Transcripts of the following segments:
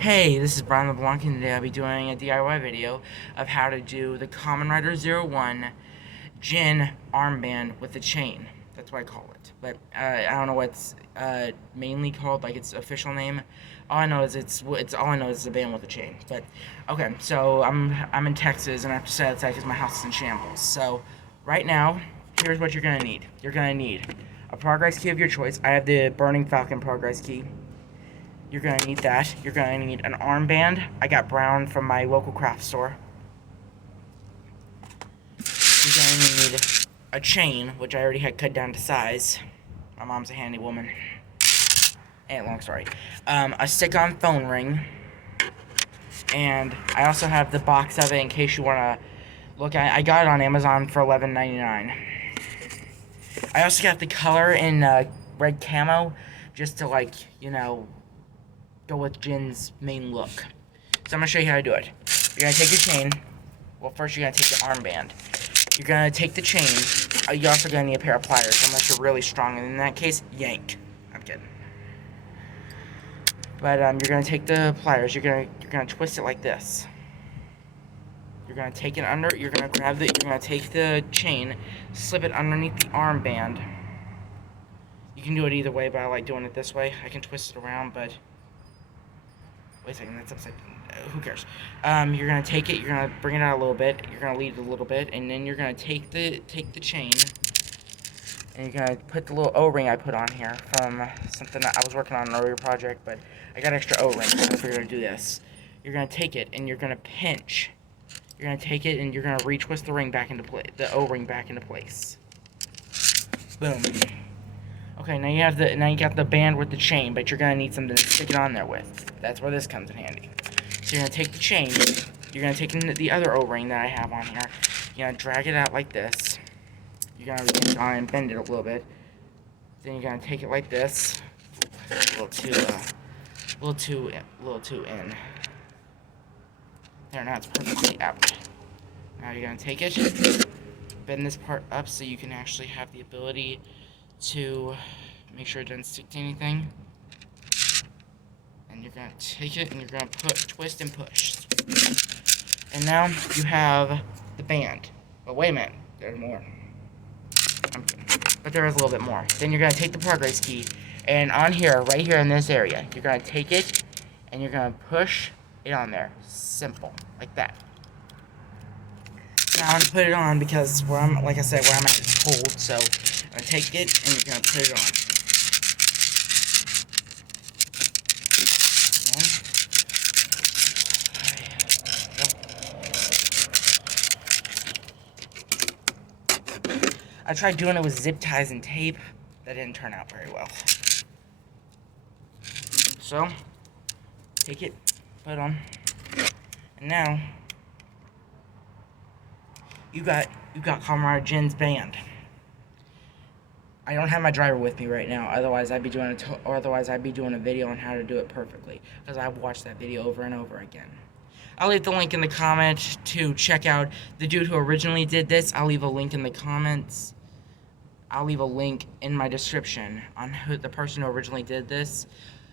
Hey, this is Brian LeBlanc, and today I'll be doing a DIY video of how to do the Kamen Rider 01 Jin armband with a chain. That's what I call it. But I don't know what it's mainly called, like its official name. All I know is it's a band with a chain. But okay, so I'm in Texas, and I have to set outside because my house is in shambles. So right now, here's what you're gonna need. You're gonna need a progress key of your choice. I have the Burning Falcon progress key. You're gonna need that. You're gonna need an armband. I got brown from my local craft store. You're gonna need a chain, which I already had cut down to size. My mom's a handy woman. Ain't long story. A stick-on phone ring. And I also have the box of it in case you wanna look at it. I got it on Amazon for $11.99. I also got the color in red camo, just to, like, you know, go with Jin's main look. So I'm gonna show you how to do it. You're gonna take your chain. Well, first you're gonna take the armband. You're gonna take the chain. You're also gonna need a pair of pliers, unless you're really strong. And in that case, yank. I'm kidding. But you're gonna take the pliers. You're gonna twist it like this. You're gonna take it under. You're gonna grab it. You're gonna take the chain, slip it underneath the armband. You can do it either way, but I like doing it this way. I can twist it around, but wait a second, that's upside down. Who cares? You're gonna take it, you're gonna bring it out a little bit, you're gonna leave it a little bit, and then you're gonna take the chain, and you're gonna put the little O-ring I put on here from something that I was working on an earlier project, but I got extra O-rings, so I figured I'd do this. You're gonna take it, and you're gonna pinch. You're gonna take it, and you're gonna retwist the ring back into place, the O-ring back into place. Boom. Okay, now you got the band with the chain, but you're gonna need something to stick it on there with. That's where this comes in handy. So you're gonna take the chain, you're gonna take the other O-ring that I have on here, you're gonna drag it out like this. You're gonna reach on and bend it a little bit. Then you're gonna take it like this. A little too in. There, now it's perfectly out. Now you're gonna take it, bend this part up so you can actually have the ability to make sure it doesn't stick to anything. And you're gonna take it and you're gonna twist and push. And now you have the band. But wait a minute, there's more. But there is a little bit more. Then you're gonna take the progress key, and on here, right here in this area, you're gonna take it and you're gonna push it on there. Simple, like that. Now I'm gonna put it on because like I said, where I'm at is cold, so I'm gonna take it and you're gonna put it on. I tried doing it with zip ties and tape. That didn't turn out very well. So, take it, put it on, and now you got Kamen Rider Jin's band. I don't have my driver with me right now. Otherwise, I'd be doing a video on how to do it perfectly, because I've watched that video over and over again. I'll leave the link in the comment to check out the dude who originally did this. I'll leave a link in the comments. I'll leave a link in my description on the person who originally did this.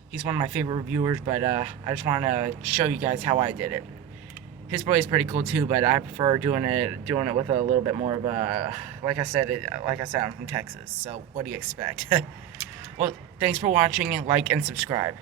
He's one of my favorite reviewers, but I just want to show you guys how I did it. His boy is pretty cool too, but I prefer doing it with a little bit more of a, like I said, I'm from Texas, so what do you expect? Well, thanks for watching, like and subscribe.